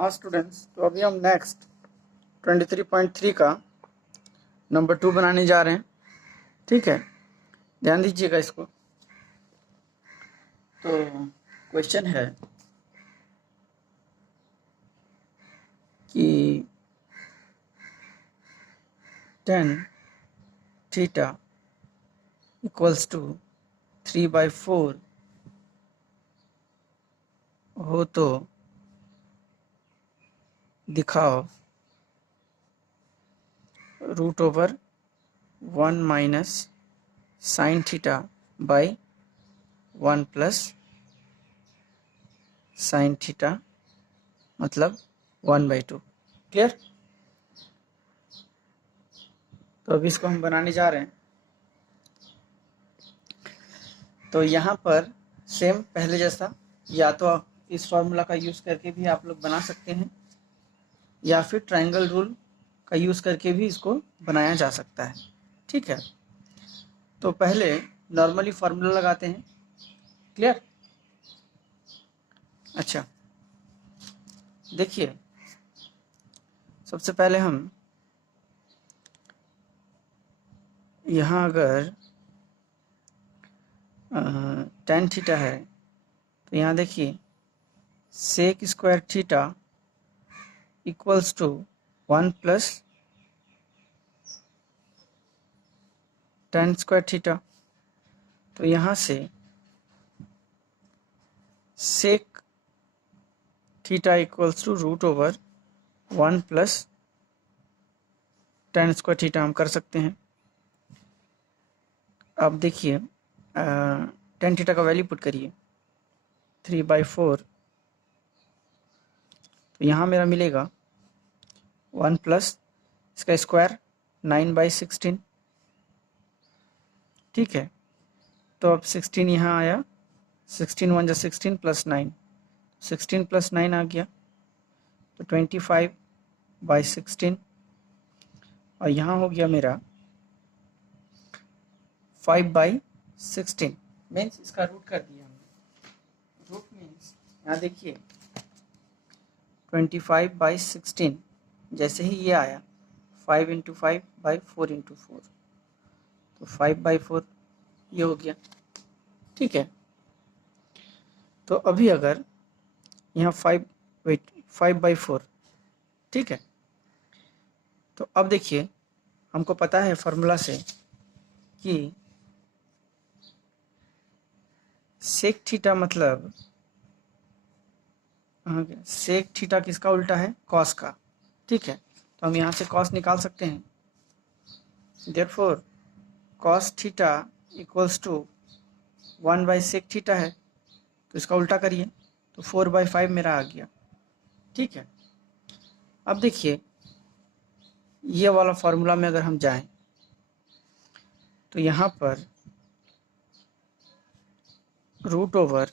हाँ स्टूडेंट्स, तो अभी हम नेक्स्ट 23.3 का नंबर 2 बनाने जा रहे हैं। ठीक है, ध्यान दीजिएगा इसको। तो क्वेश्चन है कि tan थीटा इक्वल्स टू 3/4 हो तो दिखाओ root over 1 minus sine theta by 1 plus sine theta मतलब 1/2। क्लियर? तो अभी इसको हम बनाने जा रहे हैं। तो यहाँ पर सेम पहले जैसा, या तो इस फॉर्मूला का यूज़ करके भी आप लोग बना सकते हैं या फिर ट्रायंगल रूल का यूज़ करके भी इसको बनाया जा सकता है। ठीक है, तो पहले नॉर्मली फार्मूला लगाते हैं। क्लियर? अच्छा, देखिए, सबसे पहले हम यहाँ अगर tan थीटा है तो यहाँ देखिए sec square theta equals to 1 plus tan square theta. तो यहाँ से sec theta equals to root over 1 plus tan square theta हम कर सकते हैं। अब देखिए tan थीटा का वैल्यू पुट करिए 3/4, तो यहाँ मेरा मिलेगा 1 प्लस इसका स्क्वायर 9/16। ठीक है, तो अब 16 यहाँ आया, 16 1 जा 16 प्लस 9, 16 प्लस 9 आ गया तो 25/16, और यहाँ हो गया मेरा 5/16। मीन्स इसका रूट कर दिया हमने। रूट मीन्स यहाँ देखिए 25/16, जैसे ही ये आया 5 × 5/4 × 4, तो 5/4 ये हो गया। ठीक है, तो अभी अगर यहाँ 5/4, ठीक है, तो अब देखिए हमको पता है फार्मूला से कि सेक थीटा मतलब सेक थीटा किसका उल्टा है? कॉस का। ठीक है, तो हम यहाँ से कॉस निकाल सकते हैं। Therefore cos theta equals to 1/सेक थीटा है, तो इसका उल्टा करिए तो 4/5 मेरा आ गया। ठीक है, अब देखिए ये वाला फार्मूला में अगर हम जाएं तो यहाँ पर रूट ओवर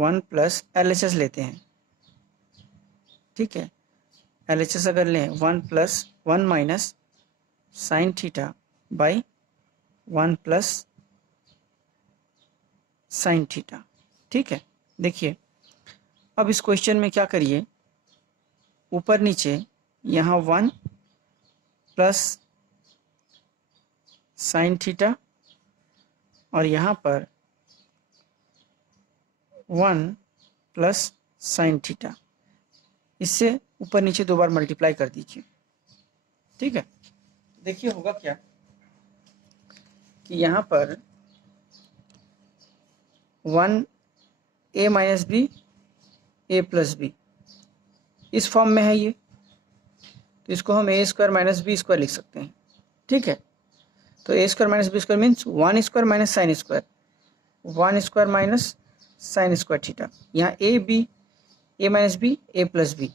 1 प्लस LHS लेते हैं। ठीक है, LHS अगर लें 1 plus 1 minus sine theta by 1 plus sine theta. ठीक है, देखिए अब इस क्वेश्चन में क्या करिए, ऊपर नीचे यहाँ 1 प्लस साइन थीटा और यहाँ पर 1 प्लस साइन थीटा, इससे ऊपर नीचे 2 बार मल्टीप्लाई कर दीजिए। ठीक है, देखिए होगा क्या कि यहाँ पर 1a minus B a plus B इस फॉर्म में है ये, तो इसको हम a² माइनस बी स्क्वायर लिख सकते हैं। ठीक है, तो a² minus B square means 1² minus sine square, 1² minus sine square theta. यहाँ a minus B a plus B,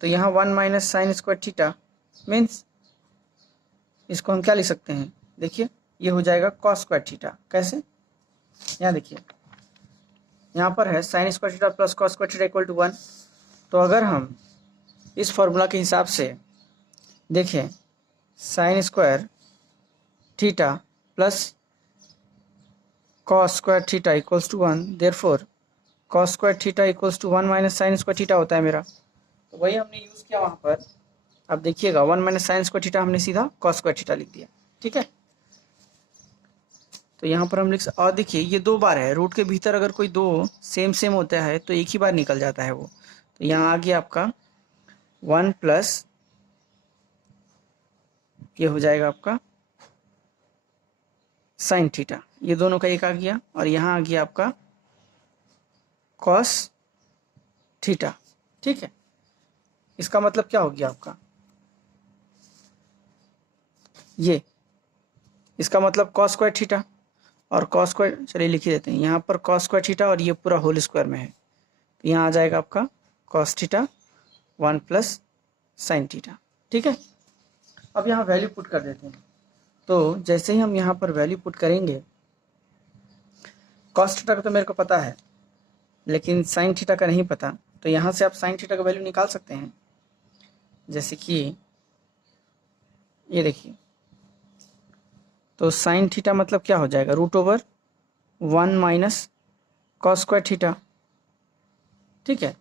तो यहाँ 1 minus sine square theta means इसको हम क्या लिख सकते हैं? देखिए ये हो जाएगा कॉस स्क्वायर थीटा। कैसे? यहाँ देखिए यहाँ पर है sine square theta plus cos square theta equal to 1। तो अगर हम इस फॉर्मूला के हिसाब से देखें sine square theta plus cos square theta equals to 1, therefore cos square theta equals to 1 minus sine square theta होता है मेरा। तो वही हमने यूज़ किया वहाँ पर। अब देखिएगा 1 माइनस साइन स्क्वायर थीटा हमने सीधा कॉस स्क्वायर थीटा लिख दिया, ठीक है। तो यहाँ पर हम और देखिए ये 2 बार है, रूट के भीतर अगर कोई 2 सेम होता है तो एक ही बार निकल जाता है वो। तो यहाँ आ गया आपका 1 प्लस ये हो जाएगा आपका साइन थीटा, ये दोनों का एक आ गया, और यहाँ आ गया आपका कॉस थीटा, ठीक है। इसका मतलब क्या हो गया आपका, ये इसका मतलब कॉस स्क्वायर थीटा और कॉस स्क्वायर, चलिए लिख ही देते हैं यहाँ पर कॉस स्क्वायर थीटा, और ये पूरा होल स्क्वायर में है, तो यहाँ आ जाएगा आपका cos theta 1 plus sine theta, ठीक है। अब यहाँ वैल्यू पुट कर देते हैं। तो जैसे ही हम यहाँ पर वैल्यू पुट करेंगे, कॉस थीटा का तो मेरे को पता है लेकिन साइन थीटा का नहीं पता, तो यहाँ से आप साइन थीटा का वैल्यू निकाल सकते हैं। जैसे कि ये देखिए, तो साइन थीटा मतलब क्या हो जाएगा, √1 माइनस कॉस स्क्वायर थीटा, ठीक है।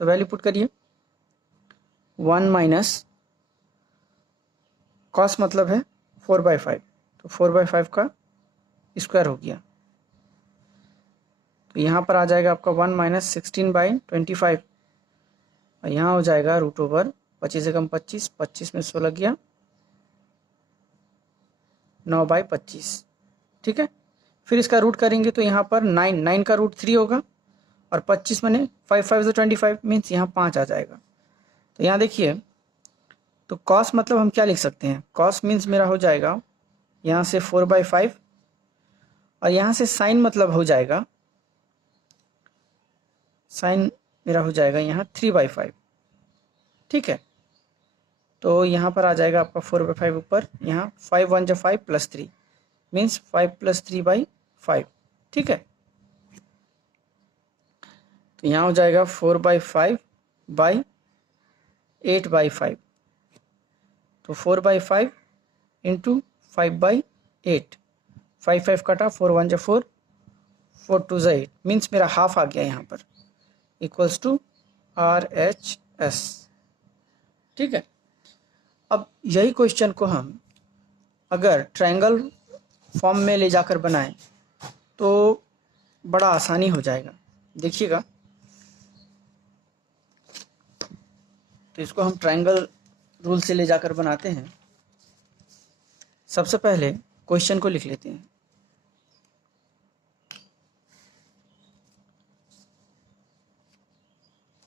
तो वैल्यू पुट करिए, 1 माइनस कॉस मतलब है 4/5, तो 4/5 का स्क्वायर हो गया, तो यहाँ पर आ जाएगा आपका 1 माइनस 16/25, और यहाँ हो जाएगा √25 से कम 25, 25 में 16 गया 9/25, ठीक है। फिर इसका रूट करेंगे तो यहाँ पर 9 का रूट 3 होगा, और 25 मैंने 5 5 25 मीन्स यहाँ 5 आ जाएगा। तो यहाँ देखिए, तो कॉस मतलब हम क्या लिख सकते हैं, कॉस मीन्स मेरा हो जाएगा यहाँ से 4/5, और यहाँ से साइन मतलब हो जाएगा, साइन मेरा हो जाएगा यहाँ 3/5, ठीक है। तो यहाँ पर आ जाएगा आपका 4/5 ऊपर, यहाँ 5 1 जो 5 प्लस 3 मीन्स 5 + 3/5, ठीक है। तो यहाँ हो जाएगा 4/5/8/5, तो 4/5 इंटू 5/8, 5 5 कटा, 4 1 जो 4, 4 2 जो 8 मीन्स मेरा हाफ आ गया यहाँ पर, इक्वल्स टू RHS, ठीक है। अब यही क्वेश्चन को हम अगर ट्रायंगल फॉर्म में ले जाकर बनाएं तो बड़ा आसानी हो जाएगा, देखिएगा। तो इसको हम ट्रायंगल रूल से ले जाकर बनाते हैं। सबसे पहले क्वेश्चन को लिख लेते हैं।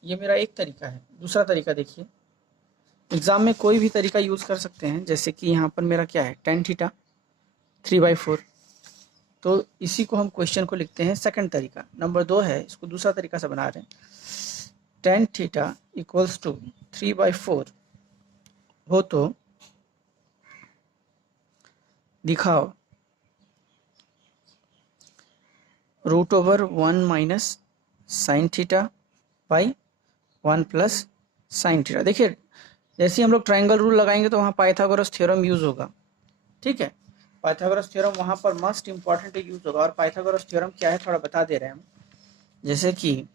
ये मेरा एक तरीका है। दूसरा तरीका देखिए, एग्ज़ाम में कोई भी तरीका यूज़ कर सकते हैं, जैसे कि यहाँ पर मेरा क्या है tan थीटा 3/4, तो इसी को हम क्वेश्चन को लिखते हैं सेकंड तरीका। नंबर 2 है, इसको दूसरा तरीका से बना रहे हैं, tan थीटा इक्वल्स टू 3/4 हो तो दिखाओ √1 minus sine theta by 1 plus sine theta. देखिए जैसे ही हम लोग ट्रायंगल रूल लगाएंगे तो वहाँ पाइथागोरस थ्योरम यूज़ होगा, ठीक है। पाइथागोरस थ्योरम वहाँ पर मस्ट इम्पॉर्टेंट यूज़ होगा। और पाइथागोरस थ्योरम क्या है थोड़ा बता दे रहे हैं हम। जैसे कि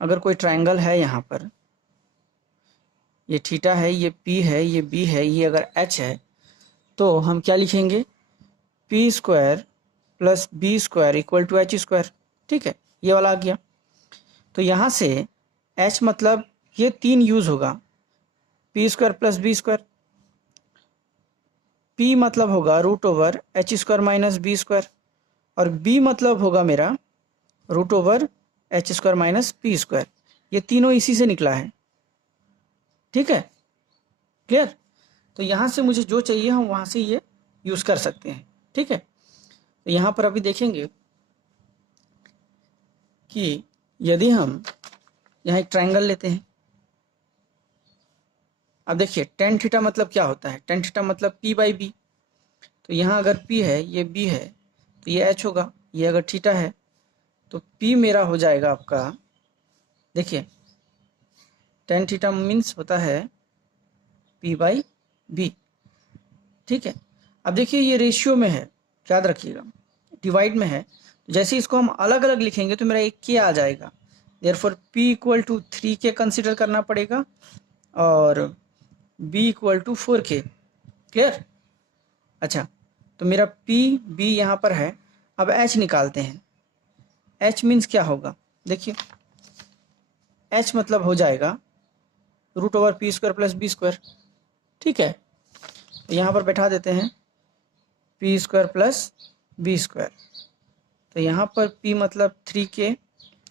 अगर कोई ट्रायंगल है, यहाँ पर ये थीटा है, ये P है, ये B है, ये अगर H है, तो हम क्या लिखेंगे, P² + B² equal to H², ठीक है। ये वाला आ गया। तो यहाँ से H मतलब ये 3 यूज़ होगा, P² + B², P मतलब होगा √H² माइनस B², और B मतलब होगा मेरा √H² माइनस P²। ये तीनों इसी से निकला है, ठीक है, क्लियर। तो यहाँ से मुझे जो चाहिए हम वहाँ से ये यूज़ कर सकते हैं, ठीक है। तो यहाँ पर अभी देखेंगे कि यदि हम यहाँ एक ट्रायंगल लेते हैं, अब देखिए tan थीटा मतलब क्या होता है, tan थीटा मतलब P/B। तो यहाँ अगर P है, ये B है, तो ये H होगा। ये अगर थीटा है तो P मेरा हो जाएगा आपका, देखिए tan थीटा मीन्स होता है P/B, ठीक है। अब देखिए ये रेशियो में है, याद रखिएगा, डिवाइड में है, तो जैसे इसको हम अलग अलग लिखेंगे तो मेरा एक K आ जाएगा। देयरफॉर P = 3K कंसिडर करना पड़ेगा, और b equal to 4k। Clear? अच्छा, तो मेरा p b यहाँ पर है। अब h निकालते हैं। h मीन्स क्या होगा? देखिए, h मतलब हो जाएगा √p² प्लस b²। ठीक है, तो यहाँ पर बैठा देते हैं p² प्लस b²। तो यहाँ पर p मतलब 3k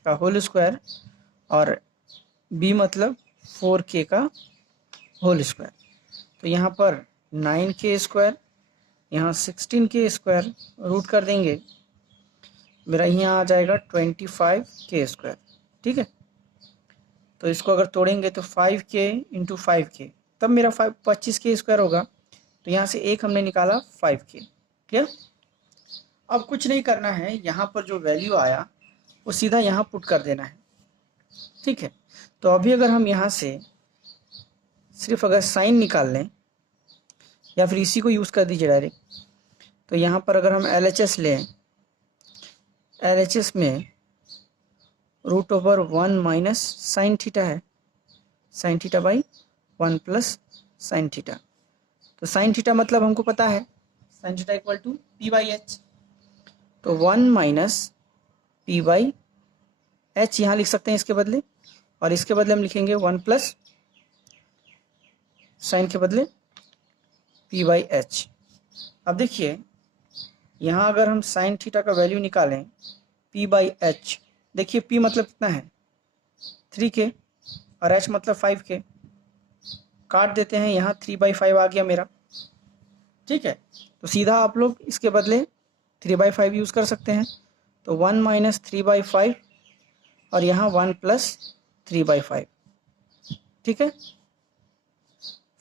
का होल स्क्वायर और b मतलब 4k का होल स्क्वायर। तो यहाँ पर 9k², यहाँ 16k², रूट कर देंगे, मेरा यहाँ आ जाएगा 25k²। ठीक है, तो इसको अगर तोड़ेंगे तो 5k इंटू 5k, तब मेरा 25k² होगा। तो यहाँ से एक हमने निकाला 5k। क्लियर? अब कुछ नहीं करना है, यहाँ पर जो वैल्यू आया वो सीधा यहाँ पुट कर देना है। ठीक है, तो अभी अगर हम यहाँ से सिर्फ अगर साइन निकाल लें या फिर इसी को यूज़ कर दीजिए डायरेक्ट, तो यहाँ पर अगर हम LHS लें, LHS में √1 माइनस साइन थीटा है, sign theta by 1 plus sine theta. तो साइन थीटा मतलब हमको पता है, sine theta equal to p/h। तो 1 माइनस p/h यहाँ लिख सकते हैं इसके बदले, और इसके बदले हम लिखेंगे 1 प्लस साइन के बदले p/h। अब देखिए, यहाँ अगर हम साइन थीटा का वैल्यू निकालें p/h, देखिए p मतलब कितना है 3k और h मतलब 5k। काट देते हैं, यहाँ 3/5 आ गया मेरा। ठीक है, तो सीधा आप लोग इसके बदले 3/5 यूज़ कर सकते हैं। तो 1 माइनस 3/5 और यहाँ 1 प्लस 3/5। ठीक है,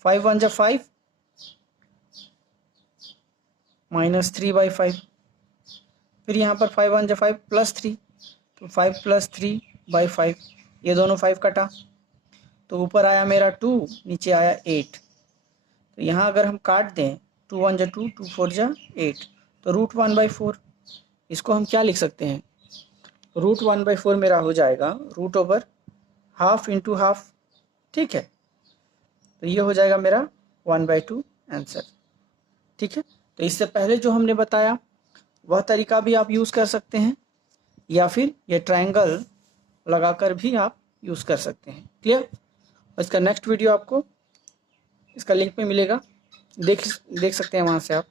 5 1 जा 5 माइनस 3/5, फिर यहाँ पर 5 1 जा 5 प्लस 3, तो 5 प्लस 3/5, ये दोनों 5 कटा, तो ऊपर आया मेरा 2, नीचे आया 8। तो यहाँ अगर हम काट दें, 2 1 जा 2, 2 4 जा 8, तो √1/4। इसको हम क्या लिख सकते हैं? √1/4 मेरा हो जाएगा √हाफ इंटू हाफ। ठीक है, तो ये हो जाएगा मेरा 1/2 आंसर। ठीक है, तो इससे पहले जो हमने बताया वह तरीका भी आप यूज़ कर सकते हैं, या फिर ये ट्रायंगल लगाकर भी आप यूज़ कर सकते हैं। क्लियर? और इसका नेक्स्ट वीडियो आपको इसका लिंक में मिलेगा, देख सकते हैं वहाँ से आप।